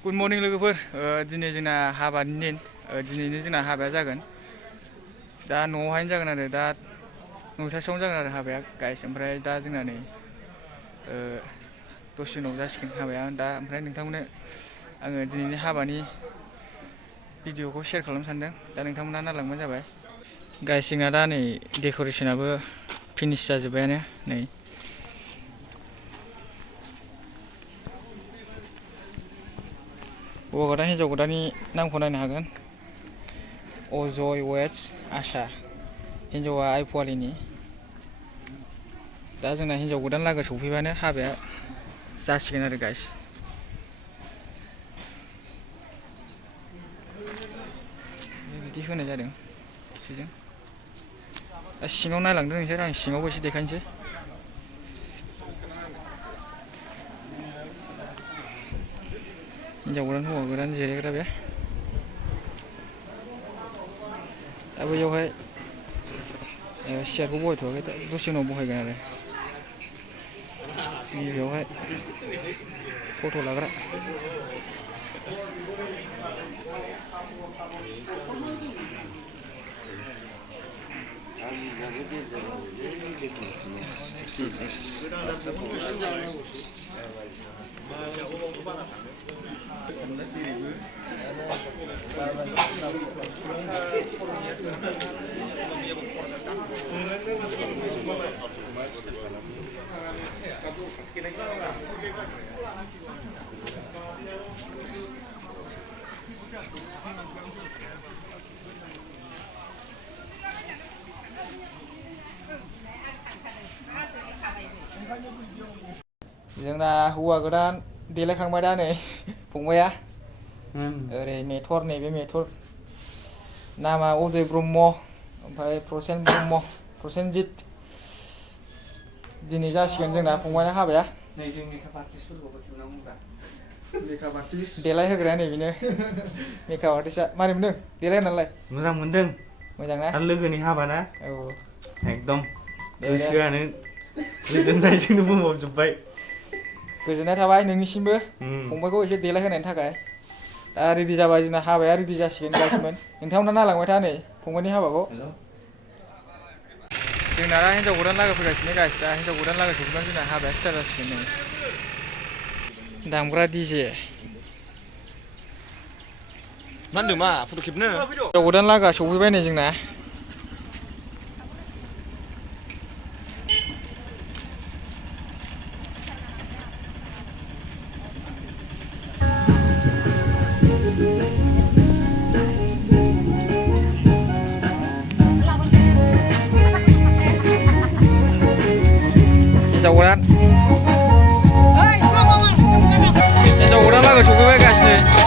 Good morning लोगोफोर दिनै जोंना हाबानि दिन दिनैनो जोंना हाबाया जागोन दा न'आवहायनो जागोन आरो दा न'सासेयावनो जागोन आरो हाबाया गाइस ओमफ्राय दा जोंना नै दसे उनाव जासिगोन हाबाया दा ओमफ्राय नोंथांमोननो आङो दिनैनि हाबानि भिडिअखौ शेयार खालामनो सानदों दा नोंथांमोना नायलांबानो जाबाय गाइस जोंना दा नै डेक'रेसनाबो फिनिश जाजोब्बायानो नै हौवा गोदान हिन्जाव गोदाननि नामखौ नायनो हागोन अजय वेट्स आशा हिन्जावा आइपुवालिनि दा जोंना हिन्जाव गोदान लागो सफैबानो हाबाया जासिगोन आरो गाइस बिदि होनाय जादों खिथुजों दा सिङाव नायलांदों नोंसोर आं सिङावबो एसे देखायनोसै हिन्जाव गोदान हौवा गोदान जिरायग्रा बे दा बैयावहाय सियारखौ बहायथ'वाखै दा दसे उनाव बहायगोन आरो बेयावहाय फट' लाग्रा जोंना हौवा गोदान देलायखांबाय दा नै फंबाया ओरै मेथर नैबे मेथर नामा अजय ब्रह्म ओमफ्राय प्रसेन ब्रह्म प्रसेनजित दिनै जासिगोन जोंना फंबायना हाबाया नै जों मेकआप आर्टिस्टफोरखौबो खेबनांगौब्रा मेकआप आर्टिस्ट देलाय होग्राया नै बेनो मेकआप आर्टिस्टआ मारै मोनदों देलायहोनालाय मोजां मोनदों मोजां ना आरो लोगोनि हाबा ना औ एकदम गोसोआनो गोजोननायजोंनो बुंबावजोब्बाय गोजोननाय थाबाय नोंनिसिमबो फंबायखौ एसे देलायहोनायनि थाखाय दा रेडि जाबाय जोंना हाबाया रेडि जासिगोन गासिमोन नोंथांमोना नालांबाय था नै फंबायनि हाबाखौ जोंना दा हिन्जाव गोदान लागो फैगासिनो गाइस दा हिन्जाव गोदान लागो सफैबानो जोंना हाबाया स्टार्ट जासिगोन नै दामग्रा DJ मा होनदों मा फट' खेबनो हिन्जाव गोदान लागोआ सफैबाय नै जोंना हिन्जाव गोदान लागो सफैबायगासिनो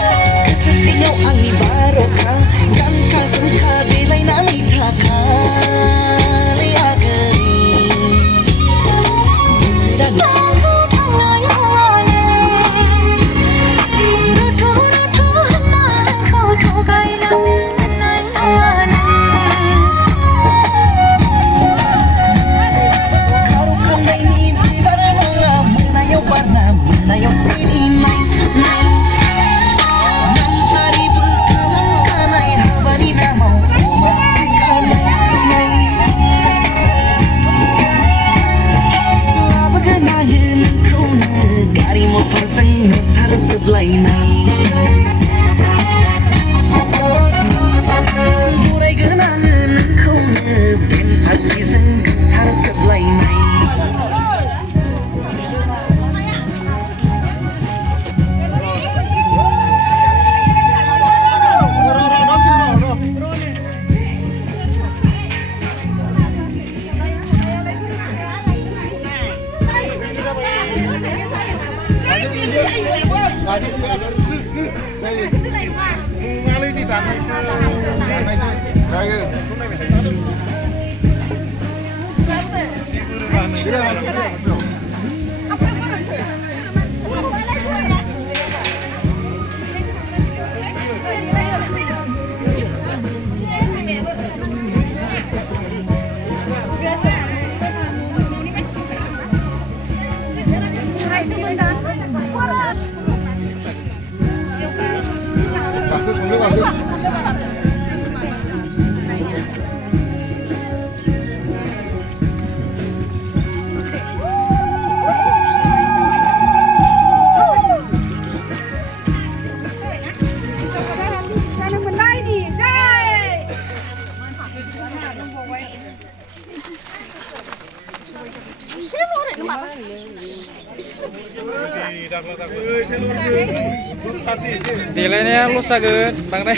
देलायनाया लस जागोन बांद्राय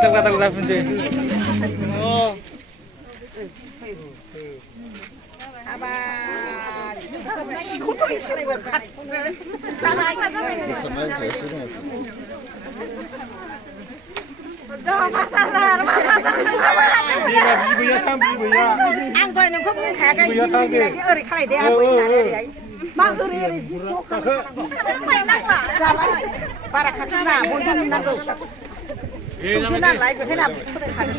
दालगा दालगा फुनसै आं दहाय नोंखौ बुंखायाखै ओरै खालायदे आं ओरैहाय मा ओरै ओरै जाबाय बारा खाथि ना बयबो नुनांगौ सुंसो नालाय बेखायनो आं फोरोंखादों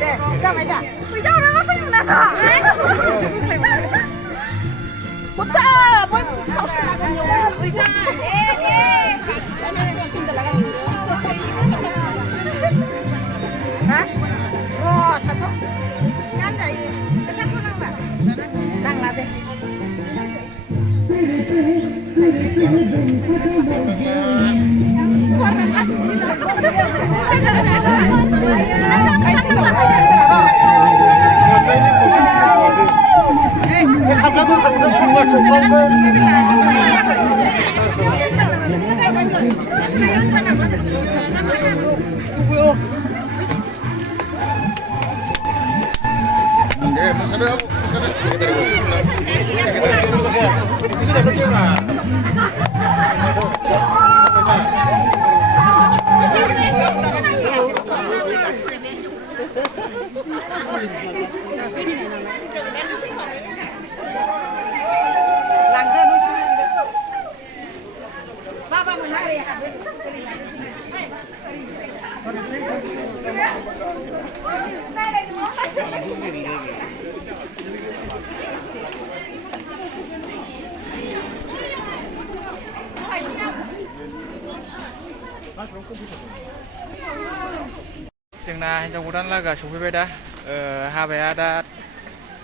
दे जाबाय दा फैसा हराबा फैमोन आरो हरथा बयबो सावसो लागोन फैसा ha? Oh, satu. Kan dari kita pulang mbak. Nang lah deh. जोंना हिन्जाव गोदान लागा सफैबाय दा हाबाया दा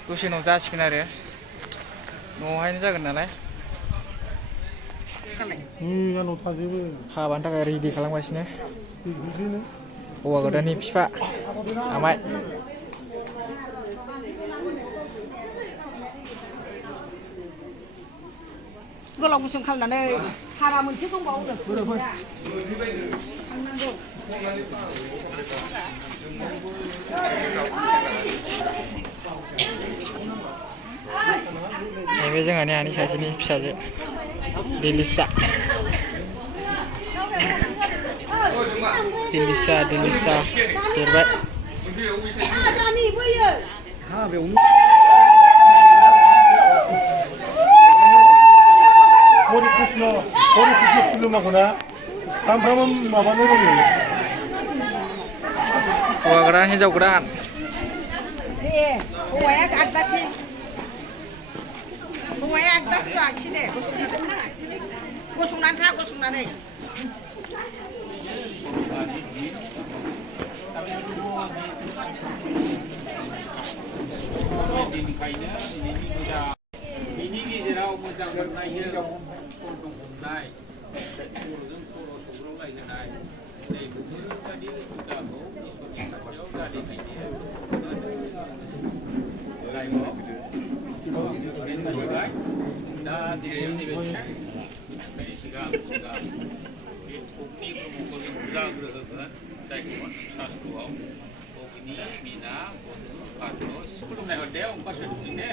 दसे उनाव जासिगोन आरो न'आवहायनो जागोन नालाय हाबानि थाखाय रेडि खालामगासिनो हौवा गोदाननि बिफा आमाइ गोलाव गुसुं खालामनानै हाबा मोनसे दंबावो थांनांगौ नैबे जोंहानि आनै सासेनि फिसाजो दिलिसा देरबाय हरि कृष्ण खुलुमाखौना सानफ्रामबो माबानो रोङो हौवा गोदान हिन्जाव गोदान हौवाया आगदाथिं हौवाया आगदाथिं आगसि दे गसंनानै था गसंनानै बिनि गेजेराव मोजां मोननायजों हमनाय खर'जों खर' सौग्रावलायहोनाय नै बेफोरबायदि हुदाखौ इसोरनि खाथियाव जारिनायनि दा नैबे सिगां बे थकनि क्रमखौ जों उजाग्रो होगोन जायखौ शास्त्रआव अग्नि मीना पात्र खुलुमनाय हरदे अंकार सोदोबजों दे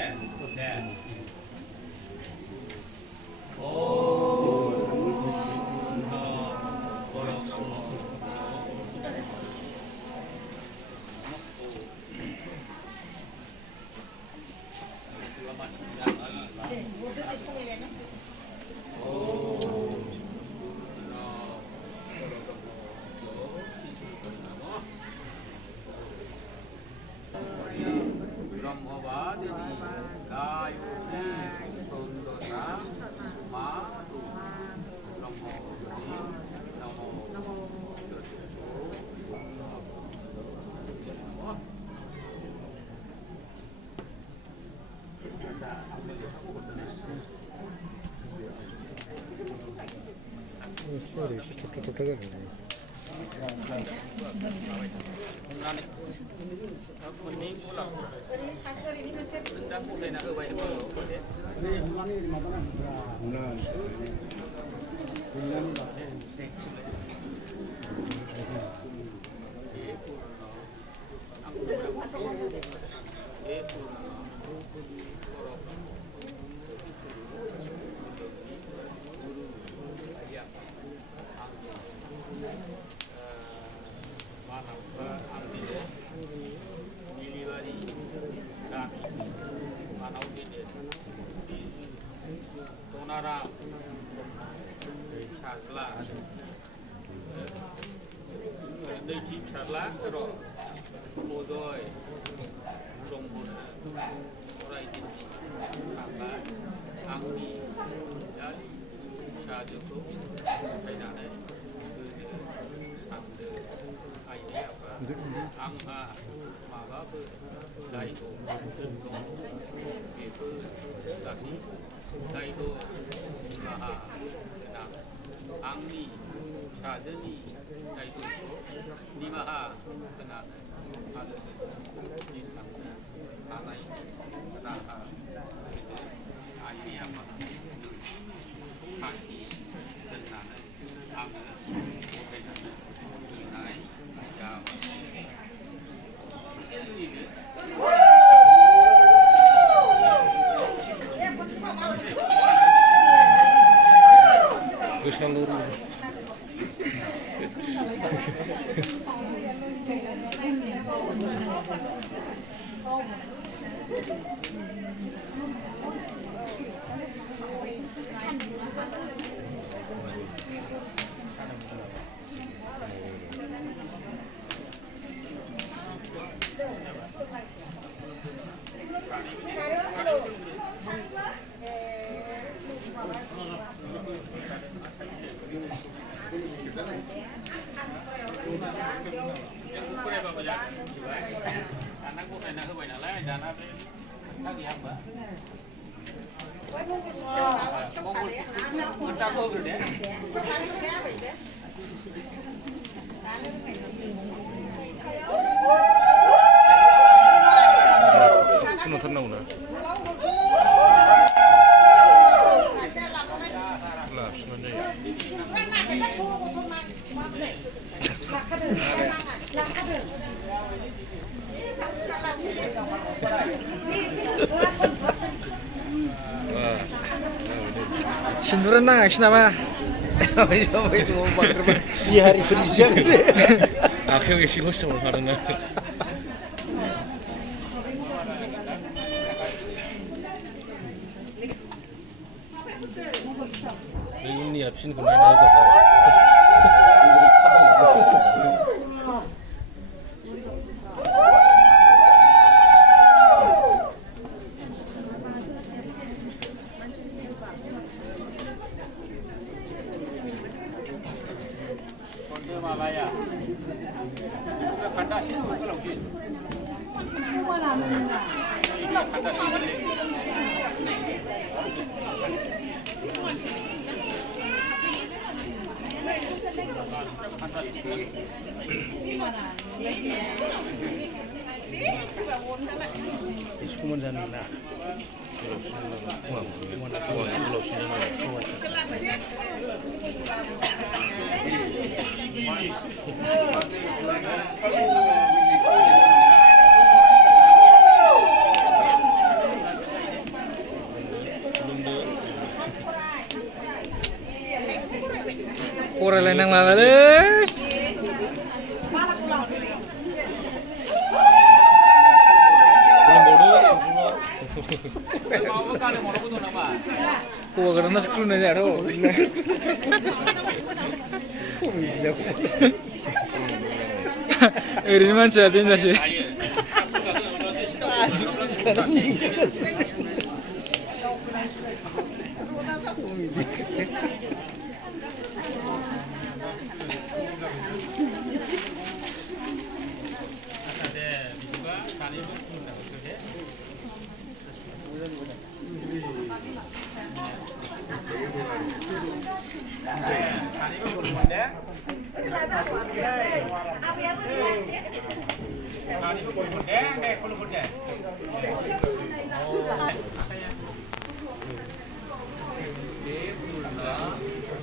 Tonara Shazla Native Shazla Modoy Rongona Raidin Kamba Angni Dari Shajuko Kainane Samde Idea Angha Magabu Daito Tentong Itu Tapi Daito Maha Tenang Angni Shadani Daito Nimaha Tenang Ada Jintang Anai Raha Idea Maha Kaki Tenang Angga Kainane Nai Jawa Anak gue enak gue banyak lah, dana beli lagi apa? Mau kita gue gede. Kuno tenang na. Lah, sebenarnya. Sinduran nangis nama. Di hari Frisian deh. Akhirnya isi host sama karena. Ini absin kemarin aku Malaya. Fantasi itu kalau sih. Kurang lenang lala deh. Kuah karena sekolah aja ro. Ini mana sih ada sih?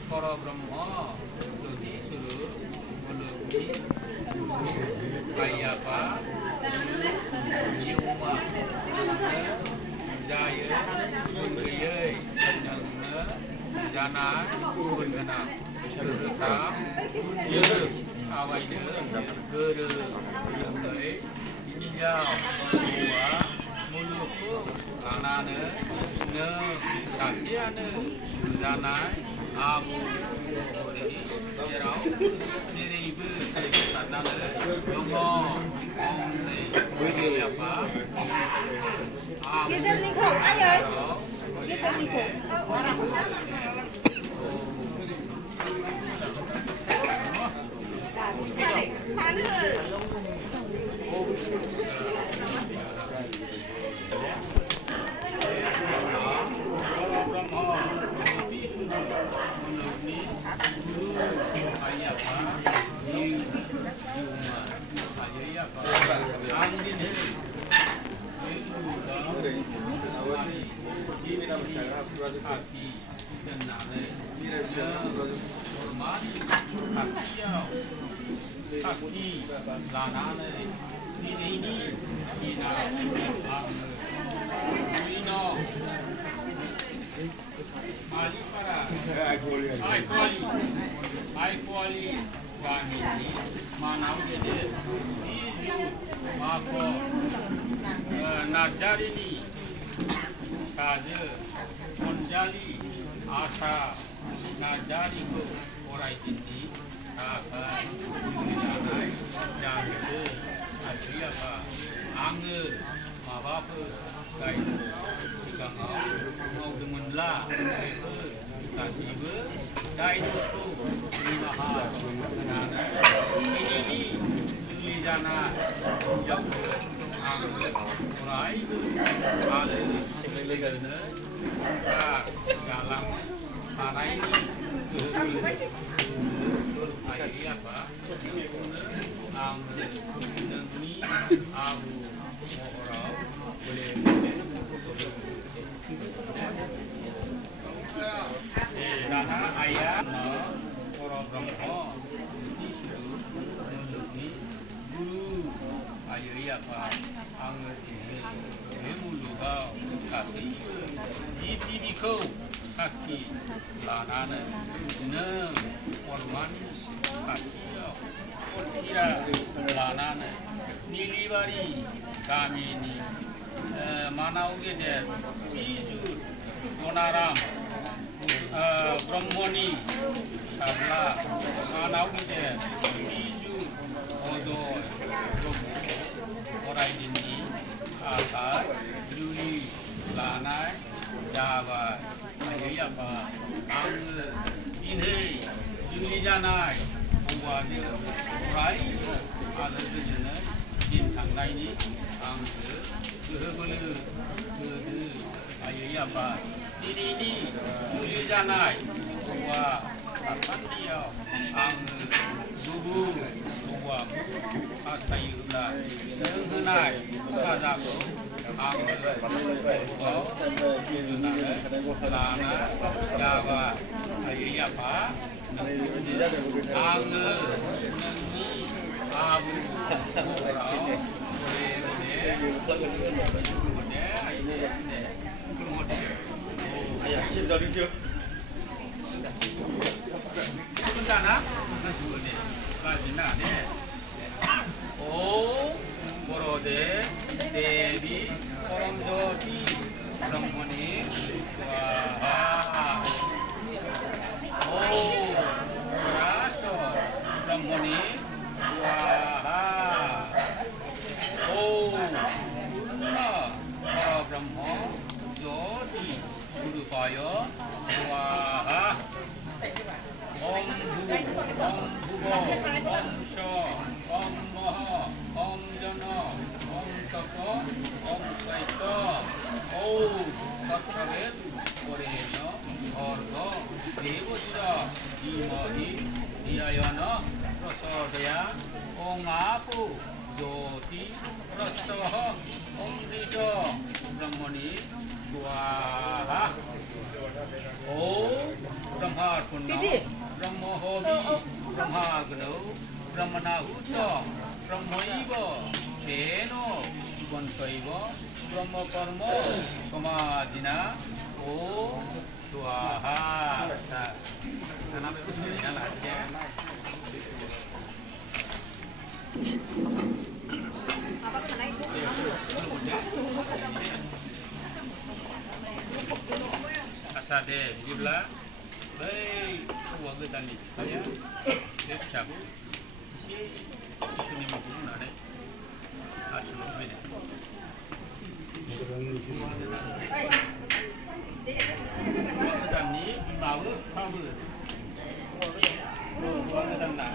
para Brahma jadi suruh menuruti kayapa jiwa jaya sunggayai nangna jana guna ketam yeus awainya gere sungai injau dua muluku lanane ne sakiane jana abu ini jerau diribu tanane dongo ini apa Geser nih kau, ayo. Geser nih kau. Kaki lanane ini ina Wino Ali para ai kuali wanini manau jadi mako najarini kaje monjali asa najariku orai titi apa dilanai yang itu aja apa angin apa kain jika mau demenlah itu kasih ber kain itu lima hal karena ini di sana jauh angin orai itu ada sebenarnya galang para ini ayah apa ang negeri abu orang boleh karena ayah orang Brahma di situ negeri guru ayah apa ang ini mulu kau kasih jadi kau kaki lanana ne ormani kaki kira lanana nilibari kami ini mana uge deh biju onaram Brahmani sabla mana uge deh biju odo orai dini akar juli lanai Java ayah apa ang ini juli janai buat dia orai ada sejenis bintang lain ini ang kehebelu ayah apa ini juli janai buat kapan dia ang dubu buat asai ulah sengenai kadaku ang buat lana Java ayah apa ang nengi abu orang oh borode devi orang jodi Brahmani wah oh raso Brahmani wah oh Purna Brahma Jodi Surupaya wah Om Bhuva Om Sha Om Maha Om Jana Om Tapa Om Saita Om Tattvavedu Orena Orga Devasya Dimahi Diyayana Prasodaya Om Apu Joti Prasaha Om Dija Brahmani स्वाहा ओम ब्रह्मार्पणो ब्रह्महोमि ब्रह्माग्नौ ब्रह्मणाहुत ब्रह्मैव तेनो वंशैव ब्रह्मकर्म समाधिना ओम स्वाहा namanya itu lah ya. Asade bidilah baik uang kita nih saya dia sabu si sini mau pun ada asal beda uang kita nih bawa bawa uang kita nak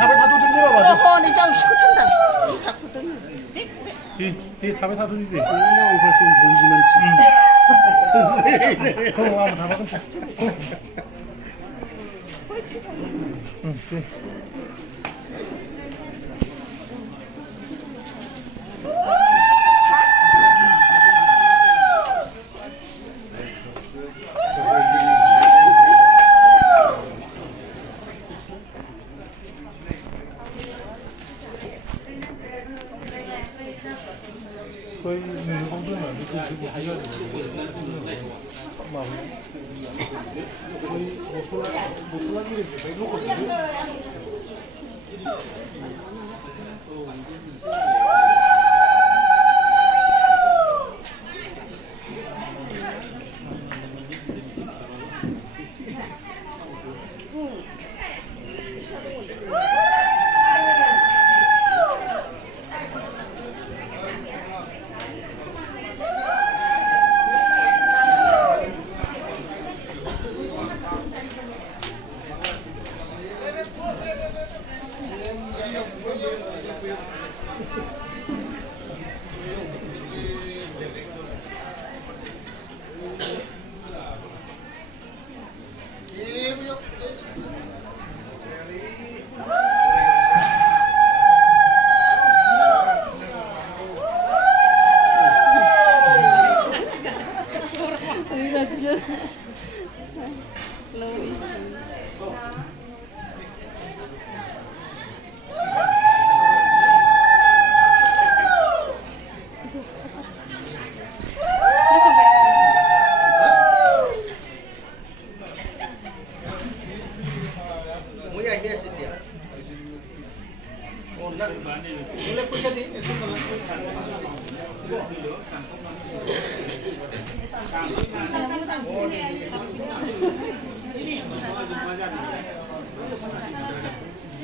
답에 다 도둑이 봐봐. 허니 좀 시끄럽다. 자꾸든. 뒤 답에 다 도둑이. 벌써 보시면 지. 그럼 한번 다 먹자. 응, 그래. 거의 정도는 안 되지. 그게 해야 돼. 거의 못 올라가게 되거든요.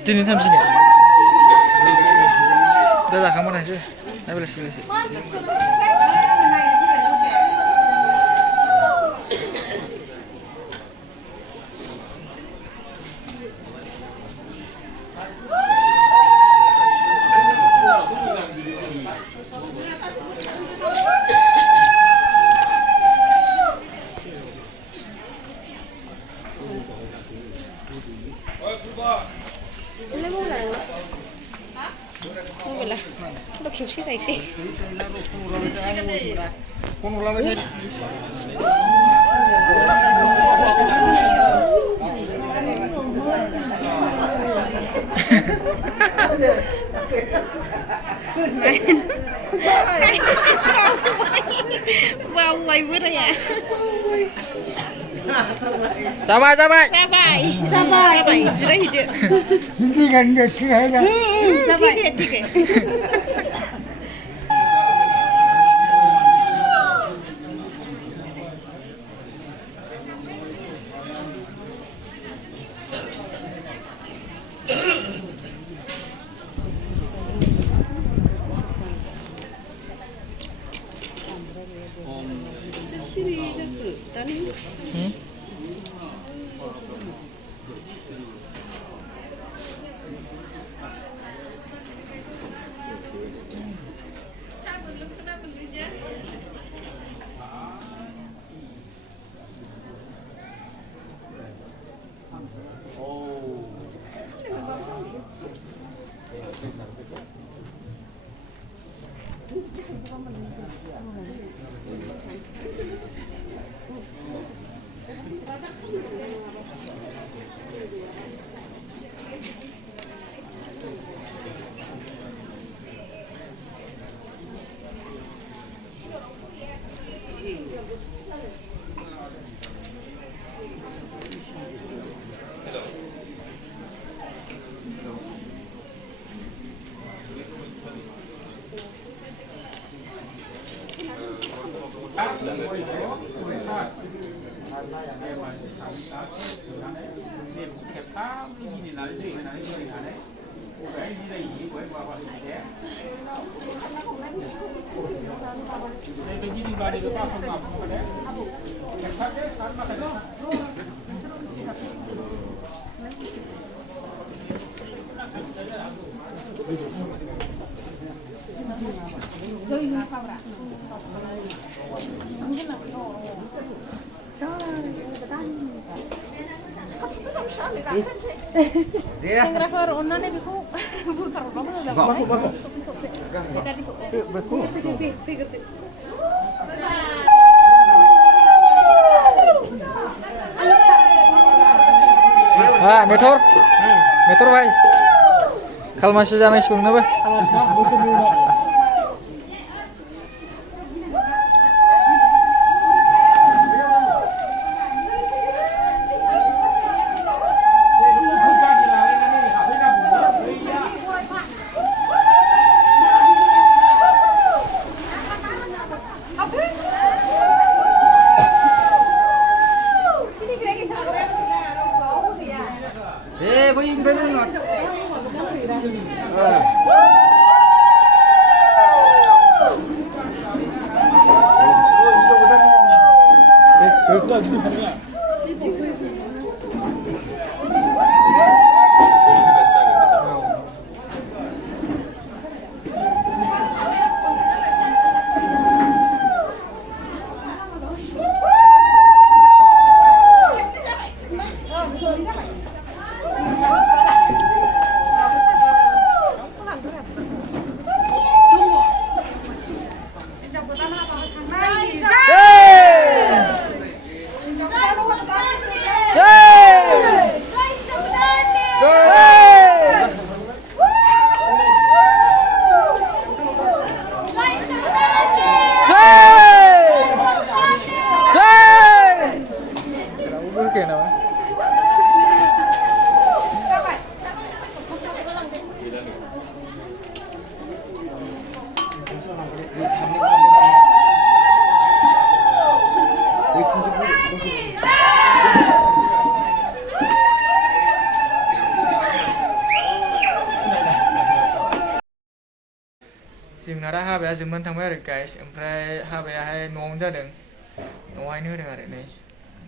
Tin tham xin Đã ra không có này chứ. Đây là xin. 너 겹치다 있지? Wow, quay quá đây à. Sabay. Sabay. Sabay. Sabay. hindi ganda siya. Sabay. Sige. सेंग्राफोर अननानै बेखौ बोखारहरबा मोजां जागौ बे गारिखौ फैग्रोदो मेथर भाई खालमासि जानांसिगौ नोंनाबो बोसोरनि उनाव जोंना दा हाबाया जोबनानै थांबाय आरो गाइस ओमफ्राय हाबायाहाय न'आवनो जादों न'आवहायनो होदों आरो नै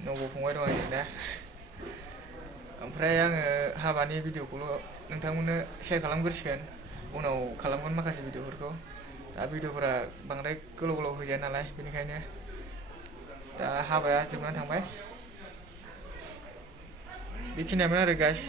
न'बो फंबाय दं आंजों दा ओमफ्राय आङो हाबानि भिडिअखौल' नोंथांमोननो शेयार खालामग्रोसिगोन उनाव खालामगोन माखासे भिडिअफोरखौ दा भिडिअफोरा बांद्राय गोलाव होजाया नालाय बेनिखायनो दा हाबाया जोबनानै थांबाय बेखिनियामोन आरो गाइस